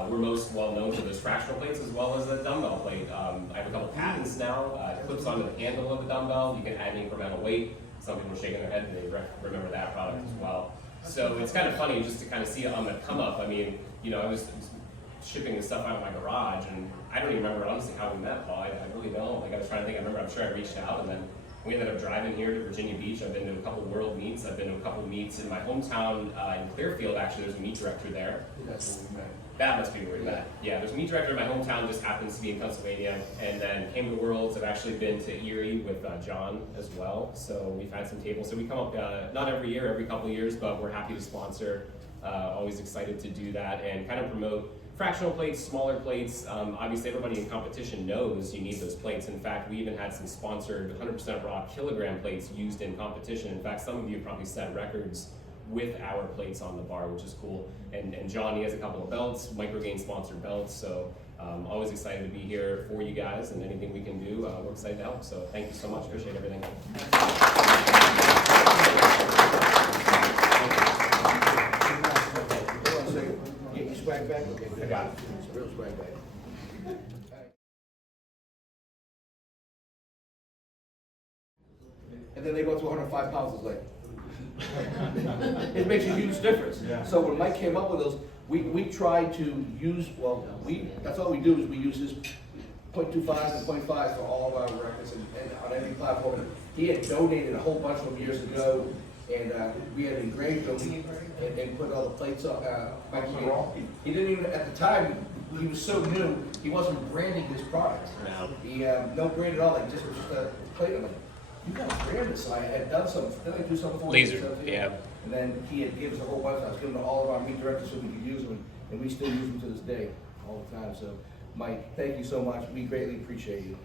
We're most well known for those fractional plates as well as the dumbbell plate. I have a couple patents now. It clips onto the handle of the dumbbell. You can add incremental weight. Some people are shaking their head and they remember that product as well. So it's kind of funny just to kind of see it on the come up. I mean, I was shipping the stuff out of my garage, and I don't even remember honestly how we met, Paul. I really don't. Like I was trying to think. I remember. I'm sure I reached out, and then we ended up driving here to Virginia Beach. I've been to a couple world meets. I've been to a couple meets in my hometown in Clearfield. Actually, there's a meet director there. That's what we met. That must be where we met. Yeah, there's a meet director in my hometown. Just happens to be in Pennsylvania, and then came to Worlds. I've actually been to Erie with John as well. So we've had some tables. So we come up not every year, every couple of years, but we're happy to sponsor. Always excited to do that and kind of promote fractional plates, smaller plates. Obviously, everybody in competition knows you need those plates. In fact, we even had some sponsored 100% raw kilogram plates used in competition. In fact, some of you probably set records with our plates on the bar, which is cool. And John, he has a couple of belts, Microgain sponsored belts. So always excited to be here for you guys, and anything we can do, we're excited to help. So thank you so much. Appreciate everything. Get your swag bag? Okay, I got it. It's a real swag bag. And then they go to 105 pounds is like. It makes a huge difference. So when Mike came up with those, we tried to use, that's all we do is we use his 0.25 and 0.5 for all of our records and on every platform. He had donated a whole bunch of them years ago, and we had engraved them and put all the plates up. He didn't even, at the time, he was so new, he wasn't branding his product. He, no brand at all, like just a plate. I'm like, you got to brand this. So I had done some, did I do something for you? Laser, yeah. And then he had given us a whole bunch. I was giving to all of our meet directors so we could use them, and we still use them to this day, all the time. So, Mike, thank you so much. We greatly appreciate you.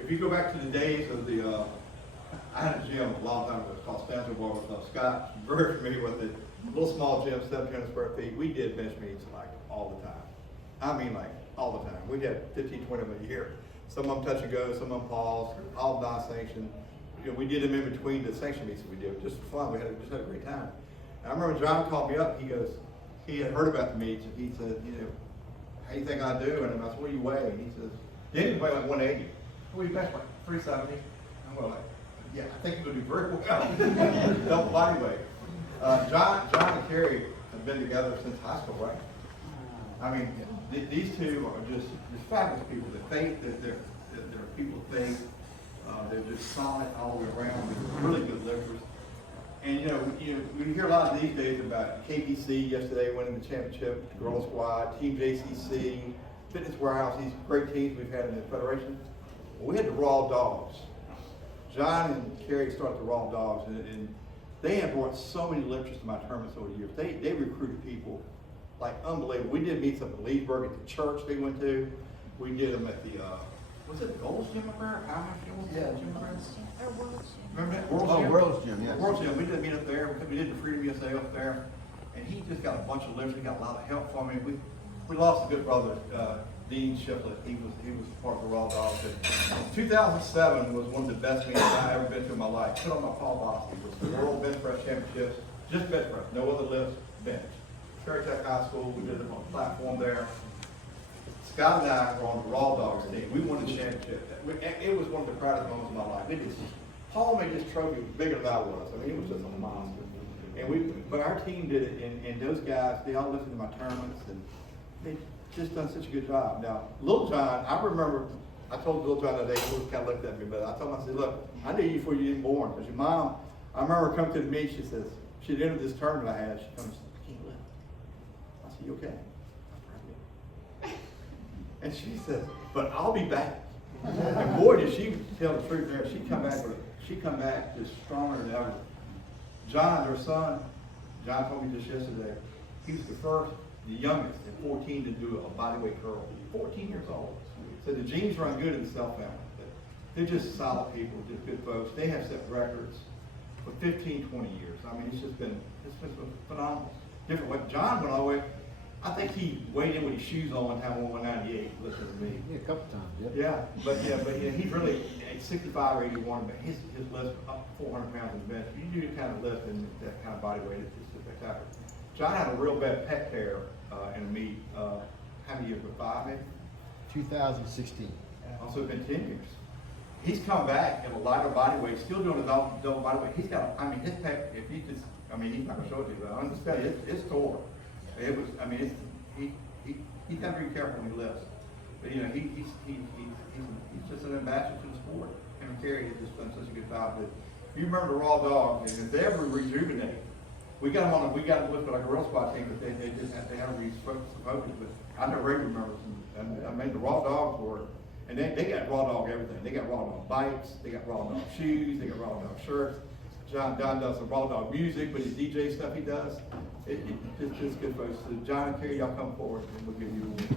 If you go back to the days of the, I had a gym a long time ago, it's called Spencer Barber Club. Scott, very familiar with it. Little small gym, 700 square feet. We did bench meets like all the time. I mean like all the time. We had 15, 20 of them a year. Some of them touch and go, some of them pause, all non-sanctioned. You know, we did them in between the sanction meets that we did, just for fun. We just had a great time. And I remember John called me up. He goes, he had heard about the meets, and he said, you know, how do you think I do? And I said, what do you weigh? And he says, Danny weigh like 180. What do you bench like 370? I'm like, yeah, I think you're gonna do very well. Double body weight. John and Kerry have been together since high school, right? I mean, these two are just fabulous people. They're people of faith. They're just solid all the way around. They're really good lifters. And you know, we hear a lot these days about KBC yesterday winning the championship, the girls squad, Team JCC, Fitness Warehouse. These great teams we've had in the federation. Well, we had the Raw Dogs. John and Kerry started the Raw Dogs, and they have brought so many lifters to my tournaments over the years. They recruited people like unbelievable. We did meets up in Leesburg at the church they went to. We did them at the, was it the Gold's Gym up there? How much it was? Yeah, Gym up there? Remember that? World's Gym, yes. World's Gym. We did a meet up there. We did the Freedom USA up there. And he just got a bunch of lifters. He got a lot of help from me. We lost a good brother, Dean Shiflett. He was part of the Raw Dogs. 2007 was one of the best meets I've ever been to in my life. Put on my Paul Bossy. It was the World Bench Press Championships. Just bench press. No other lifts. Bench. Cherry Tech High School. We did it on the platform there. Scott and I were on the Raw Dogs team. We won the championship. It was one of the proudest moments of my life. Paul made this trophy bigger than I was. I mean, it was just a monster. But our team did it, and those guys, they all listened to my tournaments, and they just done such a good job. Now, Little John, I remember, I told Little John that day, he kind of looked at me, but I told him, I said, look, I knew you before you were even born, because your mom, I remember her coming to the meet, she says, she'd entered this tournament I had, she comes, I can't lift. I said, you okay? And she said, but I'll be back. And boy, did she tell the truth there. She come back just stronger than ever. John, her son, John told me just yesterday, he was the youngest at 14 to do a bodyweight curl. 14 years old. So the genes run good in the Self family. They're just solid people, just good folks. They have set records for 15, 20 years. I mean, it's been phenomenal. Different way. John went all the way. I think he weighed in with his shoes on one time on 198, listen to me. Yeah, a couple times, Yeah, but he's really at 65 or 81, but his lift up 400 pounds in the bench. You do the kind of lift and that kind of body weight, it's just spectacular. John had a real bad pec tear in a meet, how many years, 5 maybe? 2016. Also been 10 years. He's come back at a lighter body weight, still doing a double body weight. He's got, I mean, his pec, mean, he's not gonna show it to you, but I'm just telling you, it's tore. It was, I mean, he's gotta be careful when he lifts. But, you know, he's just an ambassador to the sport. Him and Kerry has just done such a good job. But you remember the Raw Dogs, and if they ever rejuvenate, we got them listed like a real spot team, but they just have to have these focus. But I know Ray remembers them. I mean, the Raw Dogs were, and they got Raw Dog everything. They got Raw Dog bikes, they got Raw Dog shoes, they got Raw Dog shirts. John does some Raw Dog music with his DJ stuff he does. It's just good folks. So John and Kerry, y'all come forward and we'll give you a award.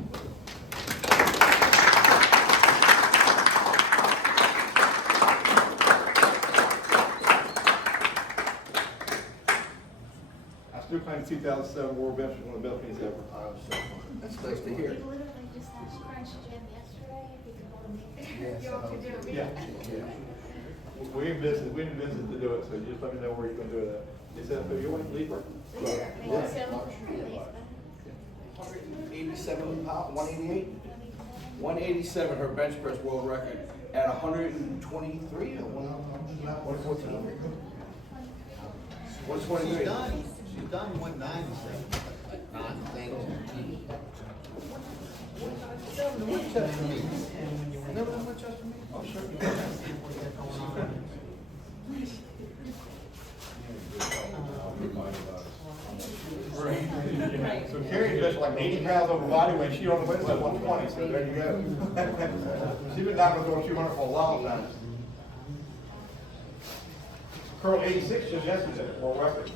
Still playing 2007 World Bench, one of the best teams ever. That's nice to hear. We literally just had a crunch gym yesterday, if you could hold me. Yes, You want to do it? Yeah. We're in business to do it, so just let me know where you're gonna do it at. Is that for you want to leave? Yeah. 187 pounds, 188? 187, her bench press world record at 123 or 114? 123. She's done 197. So Kerry's just like 80 pounds over body weight, she only weighs like 120, so there you go. She's been down with over 200 for a long time. Curl 86 just yesterday, world record.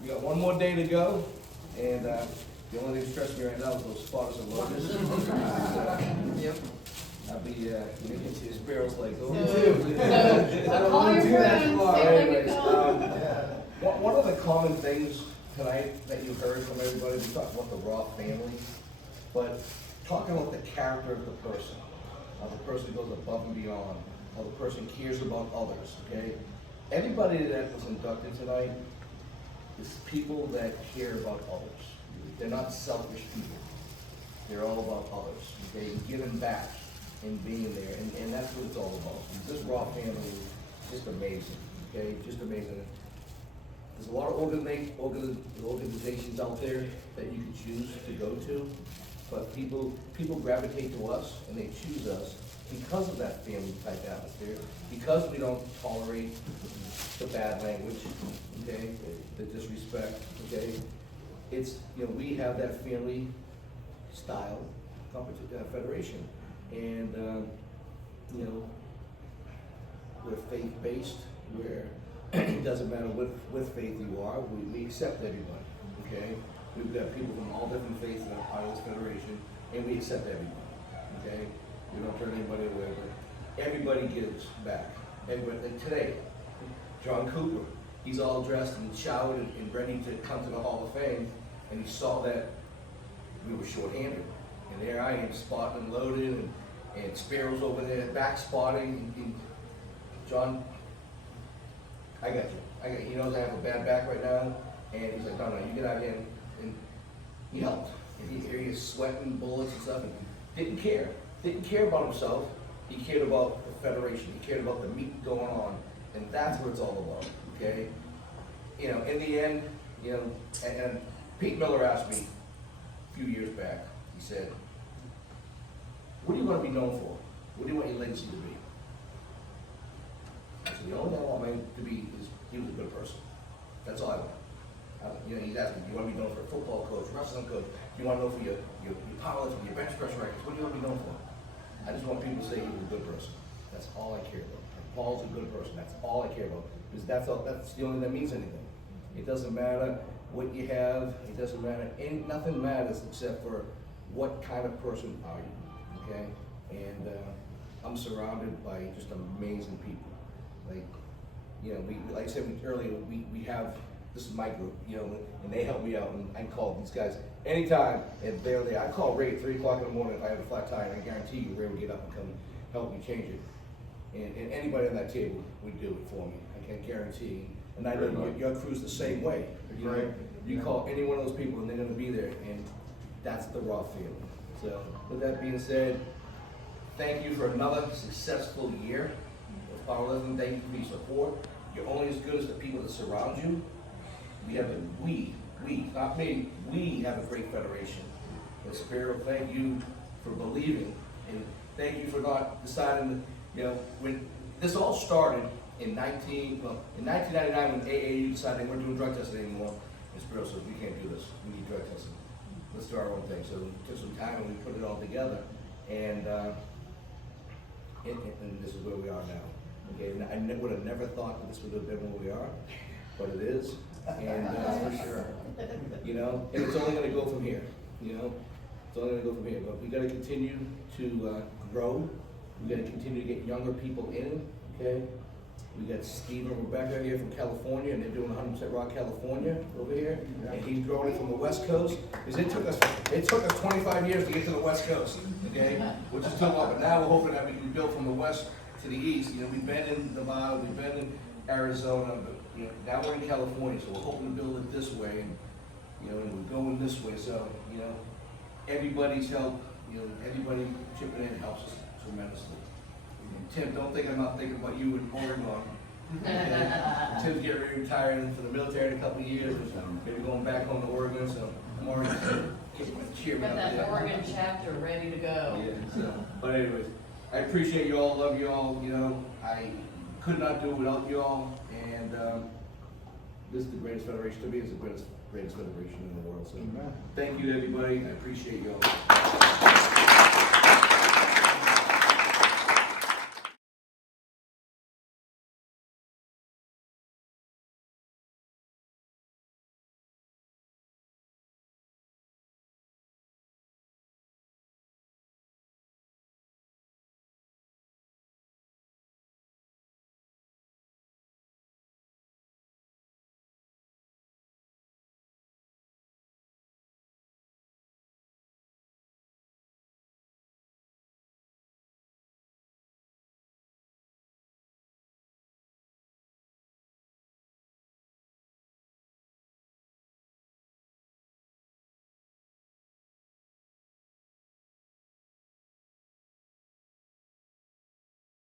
We got one more day to go, and the only thing stressing me right now is those spotters and loaders. Yep. I'll be making some sparrows like those. I don't want to do that tomorrow. Anyways, one of the common things tonight that you heard from everybody, we talked about the Raw family, but talking about the character of the person, how the person goes above and beyond, how the person cares about others, okay? Everybody that was inducted tonight is people that care about others. They're not selfish people. They're all about others, okay? Giving back and being there, and that's what it's all about. This Raw family is just amazing, okay? Just amazing. There's a lot of organizations out there that you can choose to go to, but people gravitate to us and they choose us because of that family type atmosphere, because we don't tolerate the bad language, okay, the disrespect, okay. It's, you know, we have that family style federation, and you know, we're faith-based, where it doesn't matter what faith you are, we accept everyone, okay? We've got people from all different faiths that are part of this federation, and we accept everyone, okay? We don't turn anybody away, but everybody gives back. Everybody, and today, John Cooper, he's all dressed and showered and ready to come to the Hall of Fame, and he saw that we were short-handed. And there I am, spotting and loading, and Sparrow's over there, back spotting, and John, I got you. He knows I have a bad back right now, and he's like, no, you get out here, and he helped. And he is sweating bullets and stuff, and didn't care about himself. He cared about the federation. He cared about the meet going on, and that's what it's all about, okay? You know, in the end, you know, and Pete Miller asked me a few years back, he said, what do you want to be known for? What do you want your legacy to be? I said, the only thing I want mine to be is he was a good person. That's all I want. You know, he's asking, do you want to be known for a football coach, wrestling coach? Do you want to know for your powerlifting, your bench press records? What do you want to be known for? I just want people to say he was a good person. That's all I care about. Paul's a good person. That's all I care about. Because that's the only thing that means anything. It doesn't matter what you have. It doesn't matter. Nothing matters except for what kind of person are you, okay? And I'm surrounded by just amazing people. Like, you know, like I said earlier, we have, this is my group, you know, and they help me out, and I can call these guys anytime, and they're there. I call Ray at 3 o'clock in the morning if I have a flat tire, and I guarantee you Ray will get up and come help me change it. And anybody on that table would do it for me, I can guarantee. And I know your crew's the same way. You know, you call any one of those people and they're gonna be there, and that's the raw feeling. So, with that being said, thank you for another successful year of powerlifting. Thank you for your support. You're only as good as the people that surround you. We have not me, we have a great federation. And Spiro, thank you for believing, and thank you for not deciding, you know, when this all started in 1999 when AAU decided they weren't doing drug testing anymore, and Spiro said, we can't do this, we need drug testing. Let's do our own thing. So it took some time and we put it all together, and this is where we are now. Okay, and I would have never thought that this would have been where we are, but it is, and for sure. You know, and it's only going to go from here. You know, it's only going to go from here. But we got to continue to grow. We got to continue to get younger people in. Okay, we got Steve and Rebecca here from California, and they're doing 100% Rock California over here, and he's growing it from the West Coast. Because it took us 25 years to get to the West Coast. Okay, which is still up. But now we're hoping that we can build from the West to the East. You know, we've been in Nevada, we've been in Arizona, but you know, now we're in California, so we're hoping to build it this way, and you know, and we're going this way. So you know, everybody's help, you know, everybody chipping in helps us tremendously. Tim, don't think I'm not thinking about you in Oregon. Okay? Tim's getting ready to retire from the military in a couple of years, maybe going back home to Oregon. So I'm already getting my cheer Got up that there. Oregon chapter ready to go. Yeah, so, but anyways, I appreciate you all, love you all, you know, I could not do it without you all, and this is the greatest federation, to me, it's the greatest federation in the world, so thank you to everybody, I appreciate you all.